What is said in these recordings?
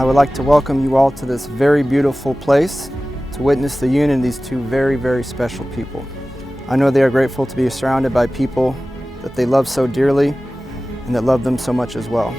I would like to welcome you all to this very beautiful place to witness the union of these two very, very special people. I know they are grateful to be surrounded by people that they love so dearly and that love them so much as well.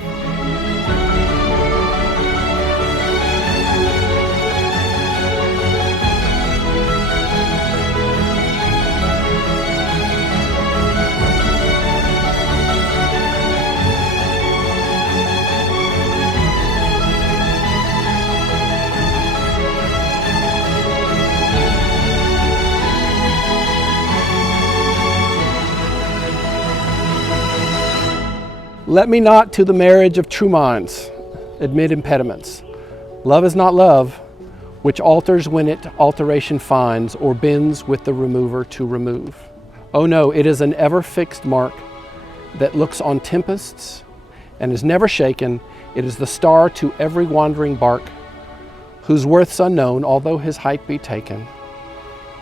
Let me not to the marriage of true minds admit impediments. Love is not love, which alters when it alteration finds, or bends with the remover to remove. Oh no, it is an ever fixed mark that looks on tempests and is never shaken. It is the star to every wandering bark, whose worth's unknown, although his height be taken.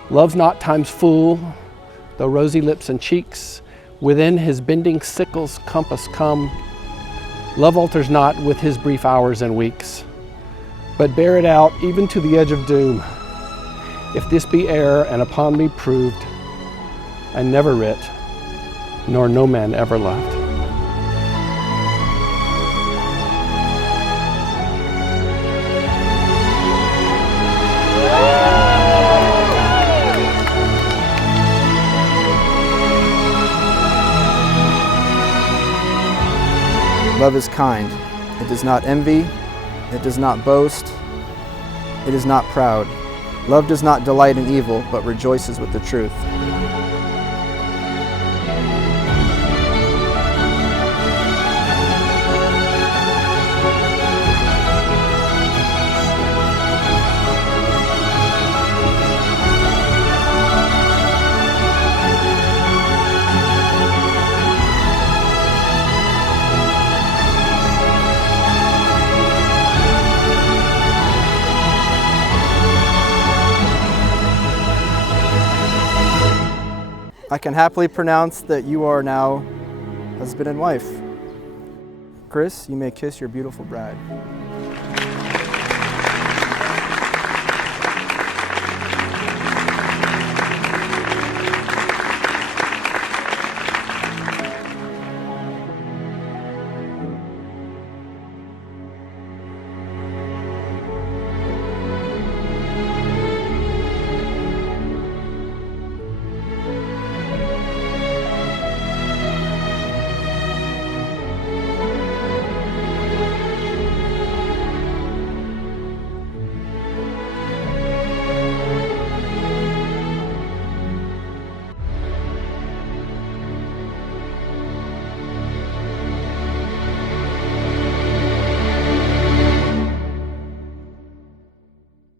Love's not time's fool, though rosy lips and cheeks within his bending sickle's compass come. Love alters not with his brief hours and weeks, but bear it out even to the edge of doom. If this be error and upon me proved, I never writ, nor no man ever loved. Love is kind. It does not envy. It does not boast. It is not proud. Love does not delight in evil, but rejoices with the truth. I can happily pronounce that you are now husband and wife. Chris, you may kiss your beautiful bride.